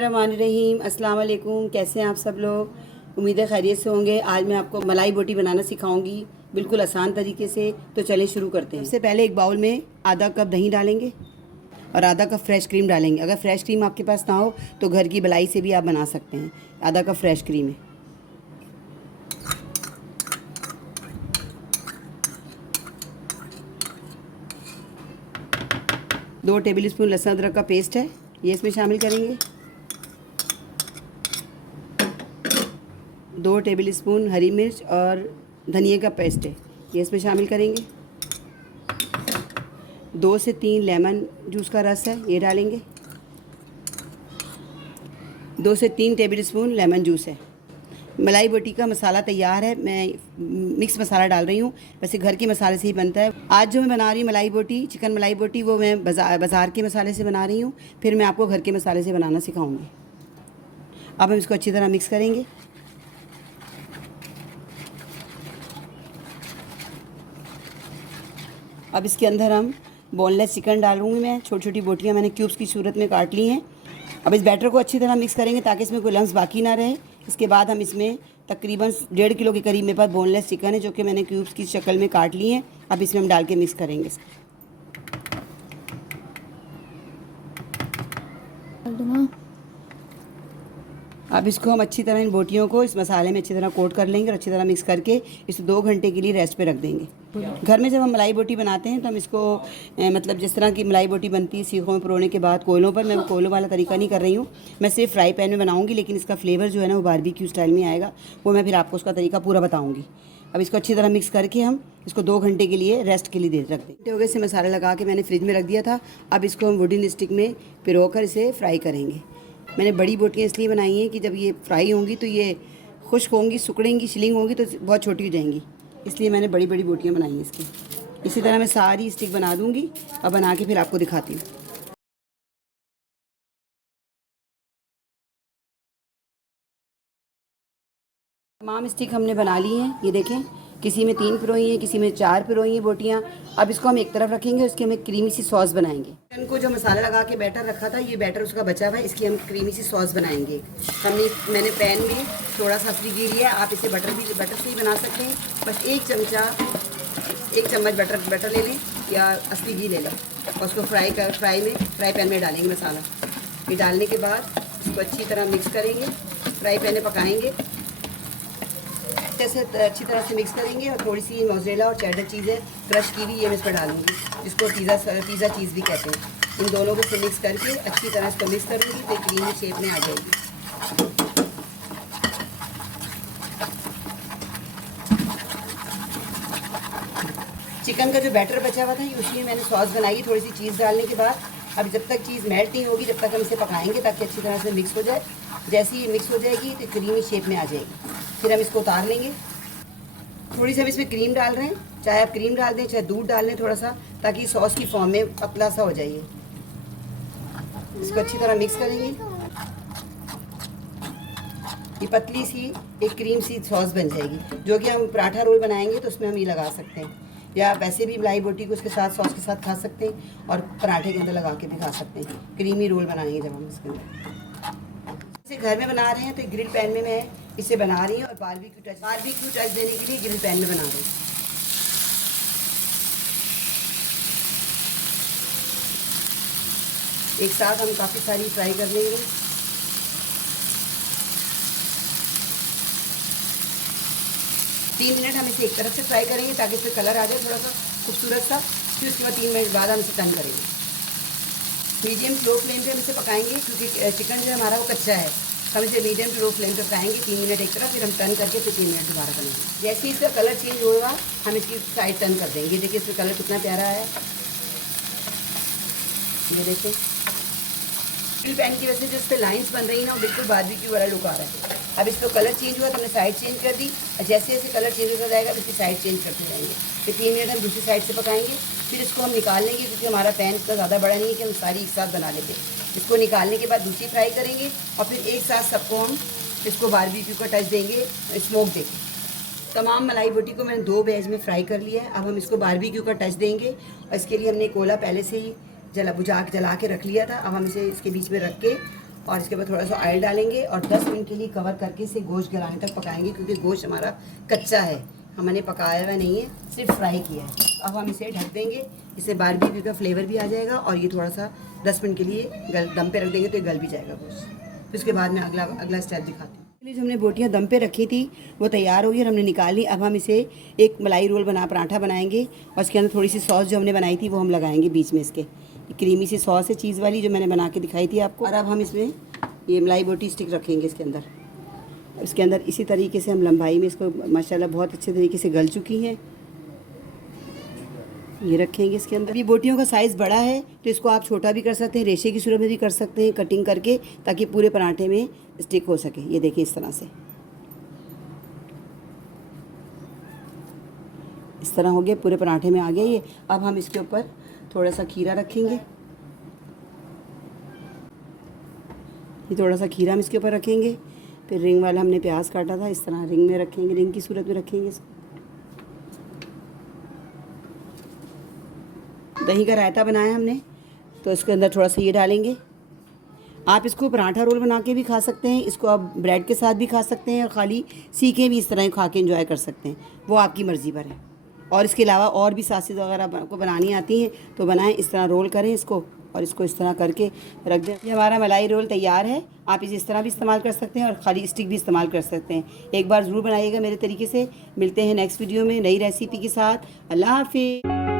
बिस्मिल्लाहिर्रहमानिर्रहीम। अस्सलाम वालेकुम। कैसे हैं आप सब लोग? उम्मीद है खैरियत से होंगे। आज मैं आपको मलाई बोटी बनाना सिखाऊंगी बिल्कुल आसान तरीके से। तो चलें शुरू करते हैं। सबसे पहले एक बाउल में आधा कप दही डालेंगे और आधा कप फ्रेश क्रीम डालेंगे। अगर फ्रेश क्रीम आपके पास ना हो तो घर की मलाई से भी आप बना सकते हैं। आधा कप फ्रेश क्रीम है। दो टेबल स्पून लहसुन अदरक का पेस्ट है, ये इसमें शामिल करेंगे। 2 टेबल स्पून हरी मिर्च और धनिए का पेस्ट है, ये इसमें शामिल करेंगे। 2 से 3 लेमन जूस का रस है, ये डालेंगे। 2 से 3 टेबल स्पून लेमन जूस है। मलाई बोटी का मसाला तैयार है। मैं मिक्स मसाला डाल रही हूँ, वैसे घर के मसाले से ही बनता है। आज जो मैं बना रही हूँ मलाई बोटी, चिकन मलाई बोटी, वो मैं बाज़ार के मसाले से बना रही हूँ। फिर मैं आपको घर के मसाले से बनाना सिखाऊंगी। अब हम इसको अच्छी तरह मिक्स करेंगे। अब इसके अंदर हम बोनलेस चिकन डालूंगी। मैं छोटी छोटी बोटियाँ मैंने क्यूब्स की सूरत में काट ली हैं। अब इस बैटर को अच्छी तरह मिक्स करेंगे ताकि इसमें कोई लम्स बाकी ना रहे। इसके बाद हम इसमें तकरीबन 1.5 किलो के करीब मेरे पास बोनलेस चिकन है, जो कि मैंने क्यूब्स की शक्ल में काट ली है। अब इसमें हम डाल के मिक्स करेंगे। अब इसको हम अच्छी तरह इन बोटियों को इस मसाले में अच्छी तरह कोट कर लेंगे और अच्छी तरह मिक्स करके इसे 2 घंटे के लिए रेस्ट पे रख देंगे। घर में जब हम मलाई बोटी बनाते हैं तो हम इसको मतलब जिस तरह की मलाई बोटी बनती है सीखों में परोने के बाद कोयलों पर, मैं वो कोयलों वाला तरीका नहीं कर रही हूँ। मैं सिर्फ फ्राई पैन में बनाऊँगी, लेकिन इसका फ्लेवर जो है ना वो बारबेक्यू स्टाइल में आएगा। वो मैं फिर आपको उसका तरीका पूरा बताऊँगी। अब इसको अच्छी तरह मिक्स करके हम इसको 2 घंटे के लिए रेस्ट के लिए रख देंगे। हो गए, इसे मसाला लगा के मैंने फ्रिज में रख दिया था। अब इसको हम वुडन स्टिक में पिरोकर इसे फ्राई करेंगे। मैंने बड़ी बोटियाँ इसलिए बनाई हैं कि जब ये फ्राई होंगी तो ये खुश्क होंगी, सुकड़ेंगी, शिलिंग होंगी तो बहुत छोटी हो जाएंगी, इसलिए मैंने बड़ी बड़ी बोटियाँ बनाई हैं इसकी। इसी तरह मैं सारी स्टिक बना दूँगी और बना के फिर आपको दिखाती हूँ। तमाम स्टिक हमने बना ली हैं, ये देखें। किसी में 3 पिरोई हैं, किसी में 4 पिरोई हैं बोटियाँ। अब इसको हम एक तरफ रखेंगे, उसकी हम एक क्रीमी सी सॉस बनाएंगे। चिकन को जो मसाला लगा के बैटर रखा था, ये बैटर उसका बचा हुआ है, इसकी हम क्रीमी सी सॉस बनाएंगे। मैंने पैन में थोड़ा सा असली घी लिया है, आप इसे बटर से ही बना सकते हैं। बस 1 चम्मच बटर ले लें या असली घी ले लें और उसको फ्राई पैन में डालेंगे मसाला। ये डालने के बाद इसको अच्छी तरह मिक्स करेंगे, फ्राई पैन में पकाएंगे। से अच्छी तरह से मिक्स करेंगे और थोड़ी सी मोज़रेला और चेडर चीज़ है क्रश की हुई, ये मैं इस पर डालूंगी, जिसको पिज़्ज़ा चीज़ भी कहते हैं। इन दोनों को मिक्स करके अच्छी तरह इसको मिक्स करूँगी तो क्रीमी शेप में आ जाएगी। चिकन का जो बैटर बचा हुआ था उसी में मैंने सॉस बनाई थोड़ी सी चीज़ डालने के बाद। अब जब तक चीज़ मेल्ट नहीं होगी जब तक हम इसे पकाएंगे ताकि अच्छी तरह से मिक्स हो जाए। जैसे ही मिक्स हो जाएगी तो क्रीमी शेप में आ जाएगी। फिर हम इसको उतार लेंगे। थोड़ी सी हम इसमें क्रीम डाल रहे हैं, चाहे आप क्रीम डाल दें चाहे दूध डाल दें थोड़ा सा, ताकि सॉस की फॉर्म में पतला सा हो जाइए। इसको अच्छी तरह मिक्स करेंगे। ये पतली सी एक क्रीम सी सॉस बन जाएगी, जो कि हम पराठा रोल बनाएंगे तो उसमें हम ये लगा सकते हैं, या वैसे भी मलाई बोटी को उसके साथ सॉस के साथ खा सकते हैं और पराठे के अंदर लगा के भी खा सकते हैं। क्रीमी रोल बनाएंगे जब हम इसके अंदर। इसे घर में बना रहे हैं तो ग्रिल पैन में मैं इसे बना रही हूँ और बारबेक्यू टच देने के लिए ग्रिल पैन में बना रही हूँ। एक साथ हम काफ़ी सारी फ्राई कर लेंगे। तीन मिनट हम इसे एक तरफ से फ्राई करेंगे ताकि इसमें कलर आ जाए थोड़ा सा खूबसूरत सा। फिर उसके बाद 3 मिनट बाद हम इसे टर्न करेंगे। मीडियम स्लो फ्लेम पे हम इसे पकाएंगे क्योंकि चिकन जो हमारा वो कच्चा है। हम इसे मीडियम टू लो फ्लेम पे पकाएंगे 3 मिनट एक तरफ, फिर हम टर्न करके फिर 3 मिनट दोबारा करेंगे। जैसे ही इसका कलर चेंज होगा हम इसकी साइड टर्न कर देंगे। देखिए इसका कलर कितना प्यारा है, ये देखिए। ग्रिल पैन की वजह से जो इस पर लाइन्स बन रही हैं वो बिल्कुल बारबेक्यू वाला लुक आ रहा है। अब इसको कलर चेंज हुआ तो हमने साइड चेंज कर दी, और जैसे जैसे कलर चेंज होता जाएगा इसकी साइड चेंज करते जाएंगे। फिर 3 मिनट हम दूसरी साइड से पकाएंगे। फिर इसको हम निकाल लेंगे क्योंकि हमारा पैन इतना ज़्यादा बड़ा नहीं है कि हम सारी एक साथ बना लेते। इसको निकालने के बाद दूसरी फ्राई करेंगे और फिर एक साथ सबको हम इसको बारबेक्यू का टच देंगे, स्मोक देंगे। तमाम मलाई बोटी को मैंने 2 बैच में फ्राई कर लिया है। अब हम इसको बारबेक्यू का टच देंगे और इसके लिए हमने कोला पहले से ही जला के रख लिया था। अब हम इसे इसके बीच में रख के और इसके बाद थोड़ा सा ऑयल डालेंगे और 10 मिनट के लिए कवर करके इसे गोश्त गलाने तक पकाएंगे, क्योंकि गोश्त हमारा कच्चा है, हमने पकाया हुआ नहीं है, सिर्फ फ्राई किया है। अब हम इसे ढक देंगे, इससे बारबेक्यू का फ्लेवर भी आ जाएगा और ये थोड़ा सा 10 मिनट के लिए दम पे रख देंगे तो ये गल भी जाएगा गोश्त। फिर उसके बाद में अगला स्टेप दिखाती हूँ। इसलिए जो हमने बोटियाँ दम पे रखी थी वो तैयार हो गई और हमने निकाल ली। अब हम इसे एक मलाई रोल पराठा बनाएंगे और इसके अंदर थोड़ी सी सॉस जो हमने बनाई थी वो हम लगाएंगे बीच में। इसके क्रीमी सी सॉस है चीज़ वाली जो मैंने बना के दिखाई थी आपको। और अब हम इसमें ये मलाई बोटी स्टिक रखेंगे इसके अंदर। इसके अंदर इसी तरीके से हम लंबाई में इसको माशाल्लाह बहुत अच्छे तरीके से गल चुकी हैं, ये रखेंगे इसके अंदर। ये बोटियों का साइज़ बड़ा है तो इसको आप छोटा भी कर सकते हैं, रेशे की सूरत में भी कर सकते हैं कटिंग करके, ताकि पूरे पराठे में स्टिक हो सके। ये देखें इस तरह से, इस तरह हो गया, पूरे पराठे में आ गया ये। अब हम इसके ऊपर थोड़ा सा खीरा रखेंगे, ये थोड़ा सा खीरा हम इसके ऊपर रखेंगे। फिर रिंग वाला हमने प्याज काटा था, इस तरह रिंग में रखेंगे, रिंग की सूरत में रखेंगे इसको। दही का रायता बनाया हमने तो इसके अंदर थोड़ा सा ये डालेंगे। आप इसको पराठा रोल बना के भी खा सकते हैं, इसको आप ब्रेड के साथ भी खा सकते हैं और खाली सीखे भी इस तरह खा के एंजॉय कर सकते हैं, वो आपकी मर्ज़ी पर है। और इसके अलावा और भी सासेस वगैरह आपको बनानी आती हैं तो बनाएं, इस तरह रोल करें इसको और इसको इस तरह करके रख दें। ये हमारा मलाई रोल तैयार है। आप इसे इस तरह भी इस्तेमाल कर सकते हैं और खाली स्टिक भी इस्तेमाल कर सकते हैं। एक बार ज़रूर बनाइएगा मेरे तरीके से। मिलते हैं नेक्स्ट वीडियो में नई रेसिपी के साथ। अल्लाह हाफिज़।